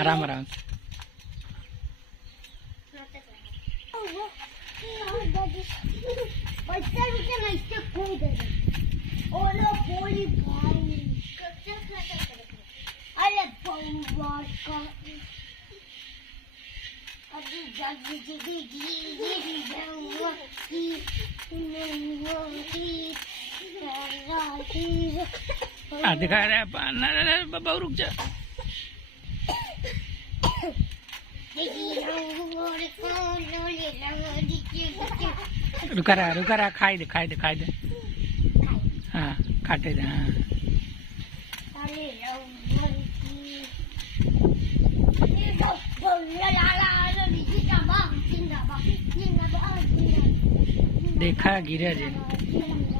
आराम आराम दिखा रहा है बाबा रुक जा रुका रहा खाई दे हाँ काटे दे हाँ देखा गिरा जी